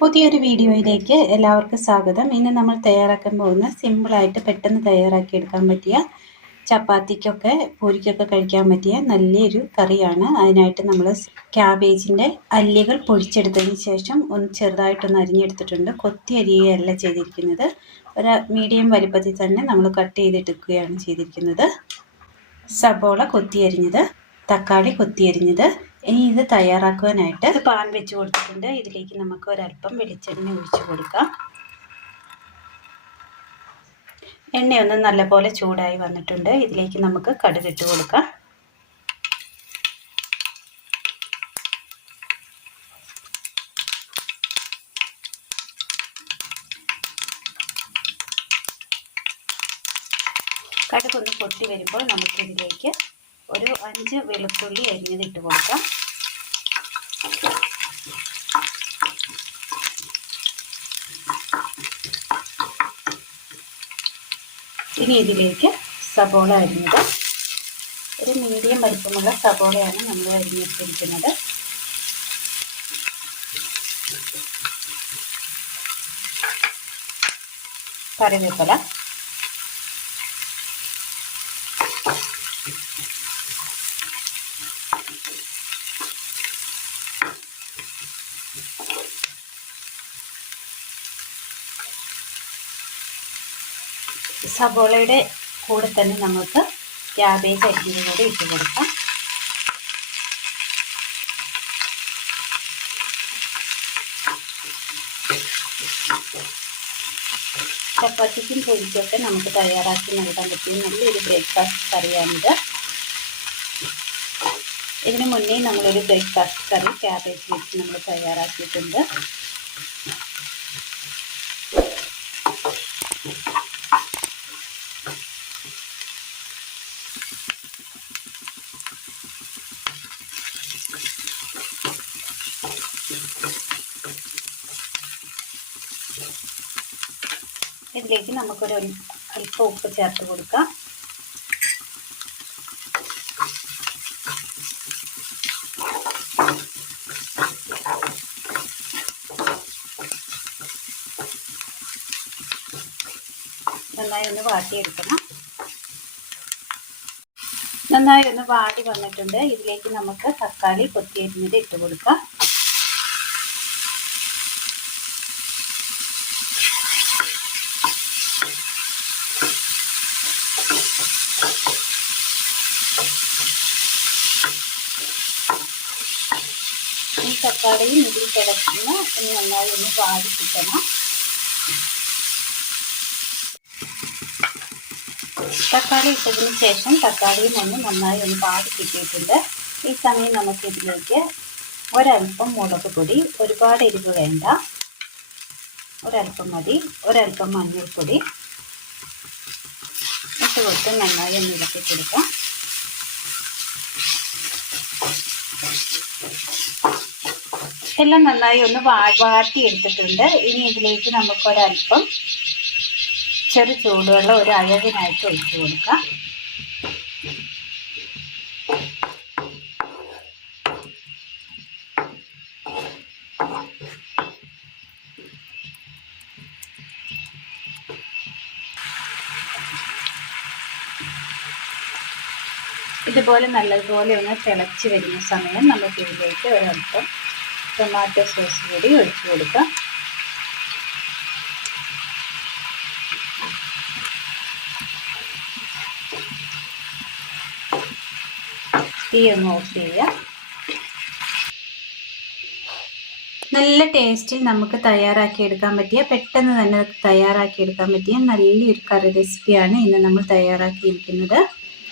പുതിയൊരു വീഡിയോയിലേക്ക് എല്ലാവർക്കും സ്വാഗതം. ഇന്ന് നമ്മൾ തയ്യാറാക്കാൻ പോകുന്ന സിമ്പിളായിട്ട് പെട്ടെന്ന് തയ്യാറാക്കി എടുക്കാൻ പറ്റിയ ചപ്പാത്തിക്കൊക്കെ പൂരിക്കൊക്കെ കഴിക്കാൻ പറ്റിയ നല്ലൊരു കറിയാണ്. അതിനായിട്ട് നമ്മൾ ക്യാബേജിൻ്റെ അല്ലികൾ പൊടിച്ചെടുത്തതിന് ശേഷം ഒന്ന് ചെറുതായിട്ടൊന്ന് അരിഞ്ഞെടുത്തിട്ടുണ്ട്. കൊത്തി അരിയുകയല്ല ചെയ്തിരിക്കുന്നത്, ഒരു മീഡിയം വലിപ്പത്തിൽ തന്നെ നമ്മൾ കട്ട് ചെയ്തെടുക്കുകയാണ് ചെയ്തിരിക്കുന്നത്. സബോള കൊത്തി അരിഞ്ഞത്, തക്കാളി കൊത്തി അരിഞ്ഞത്. ഇനി ഇത് തയ്യാറാക്കുവാനായിട്ട് പാൻ വെച്ച് കൊടുത്തിട്ടുണ്ട്. ഇതിലേക്ക് നമുക്ക് ഒരല്പം വെളിച്ചെണ്ണ ഒഴിച്ച് കൊടുക്കാം. എണ്ണയൊന്ന് നല്ലപോലെ ചൂടായി വന്നിട്ടുണ്ട്. ഇതിലേക്ക് നമുക്ക് കടുക് ഇട്ട് കൊടുക്കാം. കടുകൊന്ന് പൊട്ടി വരുമ്പോൾ നമുക്കിതിലേക്ക് ഒരു 5 വെളുത്തുള്ളി അരിഞ്ഞതിട്ട് കൊടുക്കാം. ഇനി ഇതിലേക്ക് സബോള അരിഞ്ഞത്, ഒരു മീഡിയം വലിപ്പമുള്ള സബോളയാണ് നമ്മൾ അരിഞ്ഞിട്ടിരിക്കുന്നത്. കറിവേപ്പില, സബോളയുടെ കൂടെ തന്നെ നമുക്ക് ക്യാബേജ് അരിഞ്ഞത് കൂടി ഇട്ട് കൊടുക്കാം. ചപ്പാത്തിക്കും പൂരിക്കൊക്കെ നമുക്ക് തയ്യാറാക്കി നൽകാൻ പറ്റിയ നല്ലൊരു ബ്രേക്ക്ഫാസ്റ്റ് കറിയാണിത്. ഇതിനു മുന്നേ നമ്മളൊരു ബ്രേക്ക്ഫാസ്റ്റ് കറി ക്യാബേജ് വെച്ച് നമ്മൾ തയ്യാറാക്കിയിട്ടുണ്ട്. ഇതിലേക്ക് നമുക്കൊരു അല്പം ഉപ്പ് ചേർത്ത് കൊടുക്കാം. നന്നായി ഒന്ന് വാട്ടിയെടുക്കണം. നന്നായി ഒന്ന് വാടി വന്നിട്ടുണ്ട്. ഇതിലേക്ക് നമുക്ക് തക്കാളി കൊത്തിയരിഞ്ഞത് ഇട്ട് കൊടുക്കാം. ഈ തക്കാളിയും ഇതിൽ കിടക്കുന്ന നന്നായി ഒന്ന് വാടി കിട്ടണം. തക്കാളി ഇട്ടതിന് ശേഷം തക്കാളിയും നന്നായി ഒന്ന് വാടി കിട്ടിയിട്ടുണ്ട്. ഈ സമയം നമുക്കിതിലേക്ക് ഒരല്പം മുളക് പൊടി, ഒരുപാട് എരിവ് വേണ്ട, ഒരല്പം മതി, ഒരല്പം മഞ്ഞൾപ്പൊടി ഇട്ട് കൊടുത്ത് നന്നായി ഒന്ന് ഇളക്കി കൊടുക്കാം. എല്ലാം നന്നായി ഒന്ന് വാട്ടിയെടുത്തിട്ടുണ്ട്. ഇനി ഇതിലേക്ക് നമുക്കൊരല്പം ചെറു ചൂടുവെള്ളം ഒരു അയവിനായിട്ട് ഒഴിച്ചു കൊടുക്കാം. ഇതുപോലെ നല്ലതുപോലെ ഒന്ന് തിളച്ച് വരുന്ന സമയം നമുക്ക് ഇതിലേക്ക് ഒരല്പം ടൊമാറ്റോ സോസ് കൂടി ഒഴിച്ചു കൊടുക്കാം. തീ ഒന്ന് ഓഫ് ചെയ്യാം. നല്ല ടേസ്റ്റിൽ നമുക്ക് തയ്യാറാക്കിയെടുക്കാൻ പറ്റിയ, പെട്ടെന്ന് തന്നെ തയ്യാറാക്കിയെടുക്കാൻ പറ്റിയ നല്ലൊരു കറി റെസിപ്പിയാണ് ഇന്ന് നമ്മൾ തയ്യാറാക്കിയിരിക്കുന്നത്.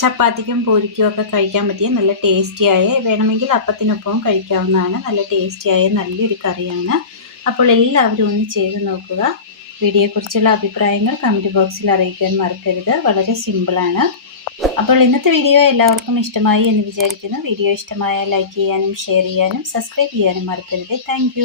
ചപ്പാത്തിക്കും പൂരിക്കും ഒക്കെ കഴിക്കാൻ പറ്റിയ നല്ല ടേസ്റ്റിയായ, വേണമെങ്കിൽ അപ്പത്തിനൊപ്പവും കഴിക്കാവുന്നതാണ്, നല്ല ടേസ്റ്റിയായ നല്ലൊരു കറിയാണ്. അപ്പോൾ എല്ലാവരും ഒന്ന് ചെയ്ത് നോക്കുക. വീഡിയോയെക്കുറിച്ചുള്ള അഭിപ്രായങ്ങൾ കമൻറ്റ് ബോക്സിൽ അറിയിക്കാൻ മറക്കരുത്. വളരെ സിമ്പിളാണ്. അപ്പോൾ ഇന്നത്തെ വീഡിയോ എല്ലാവർക്കും ഇഷ്ടമായി എന്ന് വിചാരിക്കുന്നു. വീഡിയോ ഇഷ്ടമായാൽ ലൈക്ക് ചെയ്യാനും ഷെയർ ചെയ്യാനും സബ്സ്ക്രൈബ് ചെയ്യാനും മറക്കരുത്. താങ്ക്